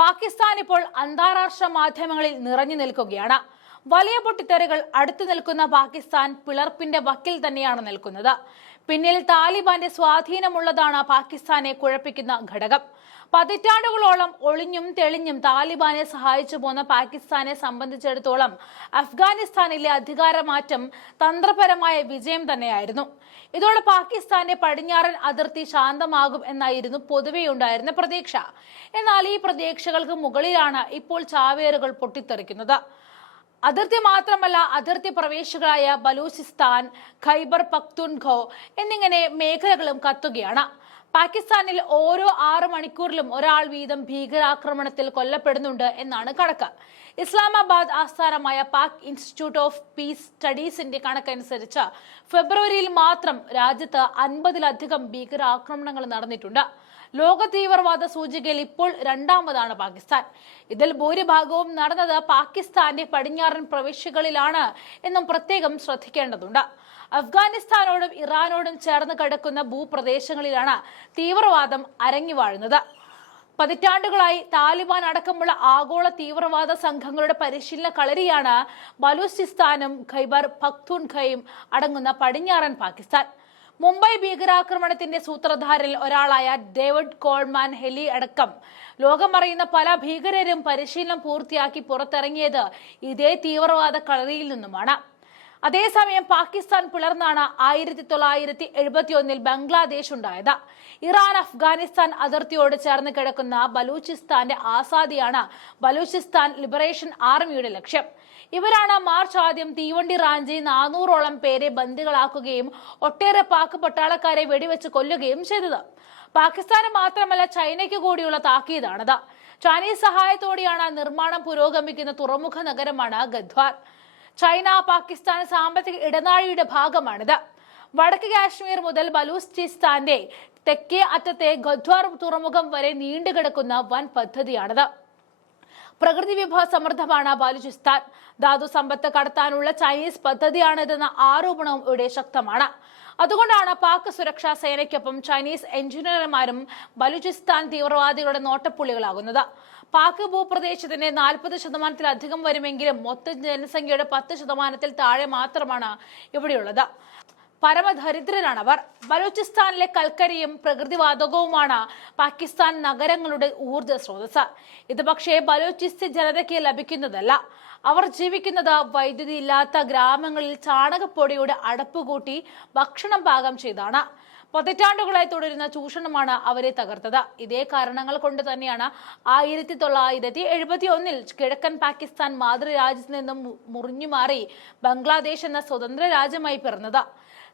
പാകിസ്ഥാൻ ഇപ്പോൾ അന്താരാഷ്ട്ര മാധ്യമങ്ങളിൽ നിറഞ്ഞു നിൽക്കുകയാണ്. വലിയ പൊട്ടിത്തെറികൾ അടുത്തു നിൽക്കുന്ന പാകിസ്ഥാൻ പിളർപ്പിന്റെ വക്കിൽ തന്നെയാണ് നിൽക്കുന്നത്. പിന്നിൽ താലിബാന്റെ സ്വാധീനമുള്ളതാണ് പാകിസ്ഥാനെ കുഴപ്പിക്കുന്ന ഘടകം. പതിറ്റാണ്ടുകളോളം ഒളിഞ്ഞും തെളിഞ്ഞും താലിബാനെ സഹായിച്ചു പോന്ന പാകിസ്ഥാനെ സംബന്ധിച്ചിടത്തോളം അഫ്ഗാനിസ്ഥാനിലെ അധികാരമാറ്റം തന്ത്രപരമായ വിജയം തന്നെയായിരുന്നു. ഇതോടെ പാകിസ്ഥാന്റെ പടിഞ്ഞാറൻ അതിർത്തി ശാന്തമാകും എന്നായിരുന്നു പൊതുവെ ഉണ്ടായിരുന്ന പ്രതീക്ഷ. എന്നാൽ ഈ പ്രതീക്ഷകൾക്ക് മുകളിലാണ് ഇപ്പോൾ ചാവേറുകൾ പൊട്ടിത്തെറിക്കുന്നത്. അതിർത്തി മാത്രമല്ല, അതിർത്തി പ്രവേശികളായ ബലൂചിസ്ഥാൻ, ഖൈബർ പഖ്തൂൺഖോ എന്നിങ്ങനെ മേഖലകളും കത്തുകയാണ്. പാകിസ്ഥാനിൽ ഓരോ 6 മണിക്കൂറിലും ഒരാൾ വീതം ഭീകരാക്രമണത്തിൽ കൊല്ലപ്പെടുന്നുണ്ട് എന്നാണ് കണക്ക്. ഇസ്ലാമാബാദ് ആസ്ഥാനമായ പാക് ഇൻസ്റ്റിറ്റ്യൂട്ട് ഓഫ് പീസ് സ്റ്റഡീസിന്റെ കണക്കനുസരിച്ച് ഫെബ്രുവരിയിൽ മാത്രം രാജ്യത്ത് 50-ലധികം ഭീകരാക്രമണങ്ങൾ നടന്നിട്ടുണ്ട്. ലോക തീവ്രവാദ സൂചികയിൽ ഇപ്പോൾ 2ാമതാണ് പാകിസ്ഥാൻ. ഇതിൽ ഭൂരിഭാഗവും നടന്നത് പാകിസ്ഥാന്റെ പടിഞ്ഞാറൻ പ്രവിശ്യകളിലാണ് എന്നും പ്രത്യേകം ശ്രദ്ധിക്കേണ്ടതുണ്ട്. അഫ്ഗാനിസ്ഥാനോടും ഇറാനോടും ചേർന്ന് കിടക്കുന്ന ഭൂപ്രദേശങ്ങളിലാണ് തീവ്രവാദം അരങ്ങിവാഴുന്നത്. പതിറ്റാണ്ടുകളായി താലിബാൻ അടക്കമുള്ള ആഗോള തീവ്രവാദ സംഘങ്ങളുടെ പരിശീലന കളരിയാണ് ബലൂചിസ്ഥാനും ഖൈബർ പഖ്തൂൺഖയും അടങ്ങുന്ന പടിഞ്ഞാറൻ പാകിസ്ഥാൻ. മുംബൈ ഭീകരാക്രമണത്തിന്റെ സൂത്രധാരിൽ ഒരാളായ ഡേവിഡ് കോൾമാൻ ഹെലി അടക്കം ലോകമറിയുന്ന പല ഭീകരരും പരിശീലനം പൂർത്തിയാക്കി പുറത്തിറങ്ങിയത് ഇതേ തീവ്രവാദ കളരിയിൽ നിന്നുമാണ്. അതേസമയം പാകിസ്ഥാൻ പിളർന്നാണ് 1971 ബംഗ്ലാദേശ് ഉണ്ടായത്. ഇറാൻ അഫ്ഗാനിസ്ഥാൻ അതിർത്തിയോട് ചേർന്ന് കിടക്കുന്ന ബലൂചിസ്ഥാന്റെ ആസാദിയാണ് ബലൂചിസ്ഥാൻ ലിബറേഷൻ ആർമിയുടെ ലക്ഷ്യം. ഇവരാണ് മാർച്ച് ആദ്യം തീവണ്ടി റാഞ്ചി 400ഓളം പേരെ ബന്ദികളാക്കുകയും ഒട്ടേറെ പാക് പട്ടാളക്കാരെ വെടിവെച്ച് കൊല്ലുകയും ചെയ്തത്. പാകിസ്ഥാന് മാത്രമല്ല, ചൈനയ്ക്ക് കൂടിയുള്ള താക്കീതാണത്. ചൈനീസ് സഹായത്തോടെയാണ് നിർമ്മാണം പുരോഗമിക്കുന്ന തുറമുഖ നഗരമാണ് ഗദ്വാർ. ചൈന പാകിസ്ഥാൻ സാമ്പത്തിക ഇടനാഴിയുടെ ഭാഗമാണിത്. വടക്ക് കാശ്മീർ മുതൽ ബലൂചിസ്ഥാന്റെ തെക്കേ അറ്റത്തെ ഗദ്വാർ തുറമുഖം വരെ നീണ്ടുകിടക്കുന്ന വൻ പദ്ധതിയാണിത്. പ്രകൃതി വിഭവ സമൃദ്ധമാണ് ബലൂചിസ്ഥാൻ. ധാതു സമ്പത്ത് കടത്താനുള്ള ചൈനീസ് പദ്ധതിയാണിതെന്ന ആരോപണവും ഇവിടെ ശക്തമാണ്. അതുകൊണ്ടാണ് പാക് സുരക്ഷാ സേനയ്ക്കൊപ്പം ചൈനീസ് എഞ്ചിനീയർമാരും ബലൂചിസ്ഥാൻ തീവ്രവാദികളുടെ നോട്ടപ്പുള്ളികളാകുന്നത്. പാക് ഭൂപ്രദേശത്തിന്റെ 40%-ലധികം വരുമെങ്കിലും മൊത്തം ജനസംഖ്യയുടെ 10%-ൽ താഴെ മാത്രമാണ് ഇവിടെയുള്ളത്. പരമദരിദ്രരാണവർ. ബലൂചിസ്ഥാനിലെ കൽക്കരിയും പ്രകൃതിവാതകവുമാണ് പാകിസ്ഥാൻ നഗരങ്ങളുടെ ഊർജ്ജ സ്രോതസ്. ഇത് പക്ഷേ ബലൂചിസ്താൻ ജനതയ്ക്ക് ലഭിക്കുന്നതല്ല. അവർ ജീവിക്കുന്നത് വൈദ്യുതി ഇല്ലാത്ത ഗ്രാമങ്ങളിൽ ചാണകപ്പൊടിയുടെ അടപ്പുകൂട്ടി ഭക്ഷണം പാകം ചെയ്താണ്. പതിറ്റാണ്ടുകളായി തുടരുന്ന ചൂഷണമാണ് അവരെ തകർത്തത്. ഇതേ കാരണങ്ങൾ കൊണ്ട് തന്നെയാണ് 1971 കിഴക്കൻ പാകിസ്ഥാൻ മാതൃരാജ്യത്ത് നിന്നും മുറിഞ്ഞുമാറി ബംഗ്ലാദേശ് എന്ന സ്വതന്ത്ര രാജ്യമായി പിറന്നത്.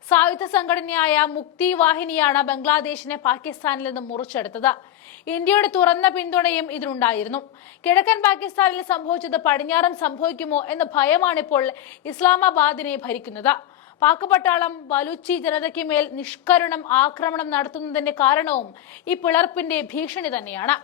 സായുധ സംഘടനയായ മുക്തി വാഹിനിയാണ് ബംഗ്ലാദേശിനെ പാകിസ്ഥാനിൽ നിന്നും മുറിച്ചെടുത്തത്. ഇന്ത്യയുടെ തുറന്ന പിന്തുണയും ഇതിനുണ്ടായിരുന്നു. കിഴക്കൻ പാകിസ്ഥാനിൽ സംഭവിച്ചത് പടിഞ്ഞാറും സംഭവിക്കുമോ എന്ന ഭയമാണിപ്പോൾ ഇസ്ലാമാബാദിനെ ഭരിക്കുന്നത്. പാക് പട്ടാളം ബലൂച്ചി ജനതയ്ക്ക് മേൽ നിഷ്കരുണം ആക്രമണം നടത്തുന്നതിന്റെ കാരണവും ഈ പിളർപ്പിന്റെ ഭീഷണി തന്നെയാണ്.